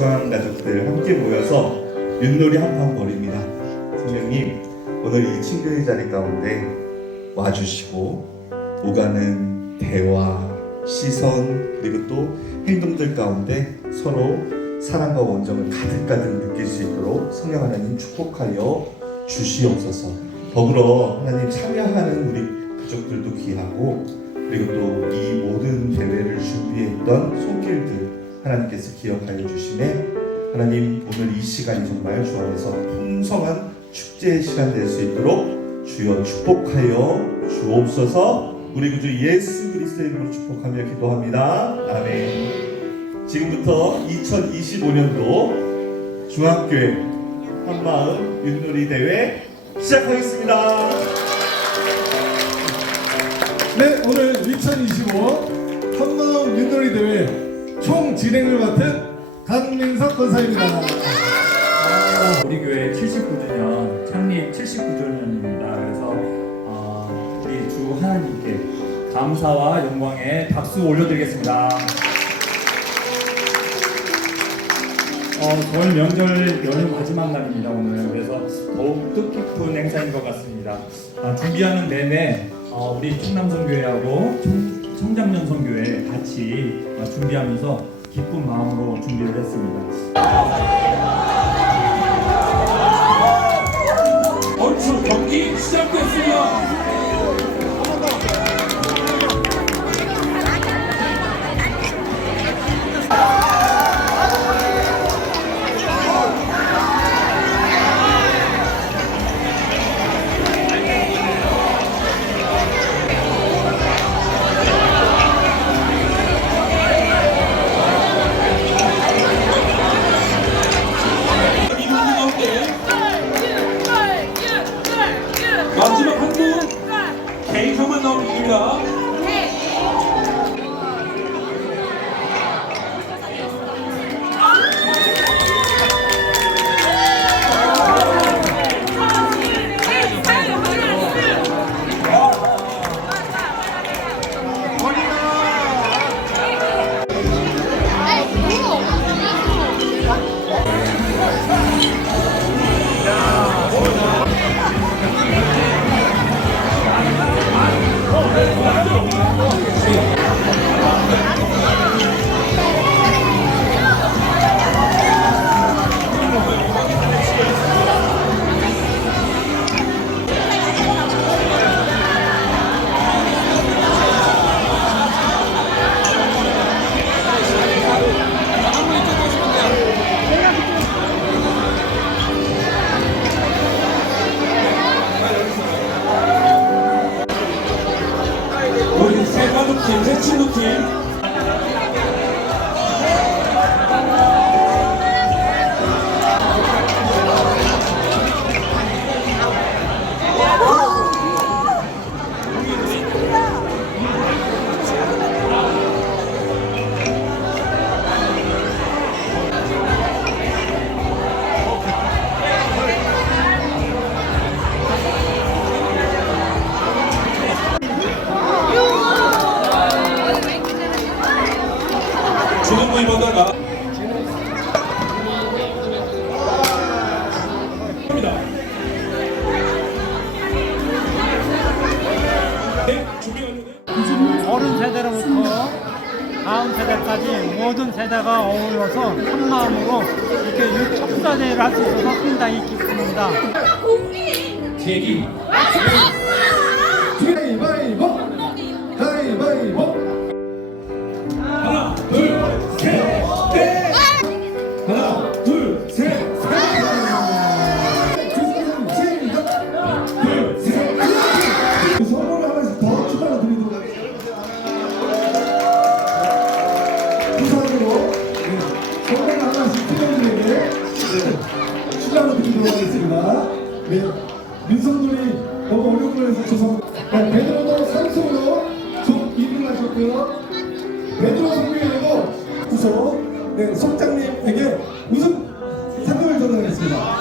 중앙 가족들 함께 모여서 윷놀이 한 판 벌입니다. 성령님 오늘 이 친교의 자리 가운데 와주시고 오가는 대화, 시선 그리고 또 행동들 가운데 서로 사랑과 원정을 가득가득 느낄 수 있도록 성령 하나님 축복하여 주시옵소서. 더불어 하나님 참여하는 우리 가족들도 귀하고 그리고 또 이 모든 대회를 준비했던 하나님께서 기억하여 주심에 하나님 오늘 이 시간이 정말 주 안에서 풍성한 축제의 시간 될 수 있도록 주여 축복하여 주옵소서. 우리 구주 예수 그리스도의 이름으로 축복하며 기도합니다. 아멘. 지금부터 2025년도 중학교회 한마음 윷놀이 대회 시작하겠습니다. 네, 오늘 2025 한마음 윷놀이 대회 총 진행을 맡은 강민석 권사입니다. 우리 교회 79주년 창립 79주년입니다. 그래서 어, 우리 주 하나님께 감사와 영광의 박수 올려드리겠습니다. 어, 설 명절 연휴 마지막 날입니다 오늘 그래서 더욱 뜻깊은 행사인 것 같습니다. 아, 준비하는 내내 어, 우리 충남선교회하고 청, 청장년 선교회 같이 어, 준비하면서 기쁜 마음으로 준비를 했습니다. 가족팀, 세대까지 모든 세대가 어울러서 한 마음으로 이렇게 축사대회를 할 수 있어서 상당히 기쁩니다. 제기 정답 하나씩 팀원들에게 수장을 드리도록 하겠습니다. 네. 민성들이 너무 어려운 걸 해서 죄송 네, 베드로도 상승으로 총 2위를 하셨고요. 베드로 성민이도 구속 네, 속장님에게 우승 상금을 전달하겠습니다.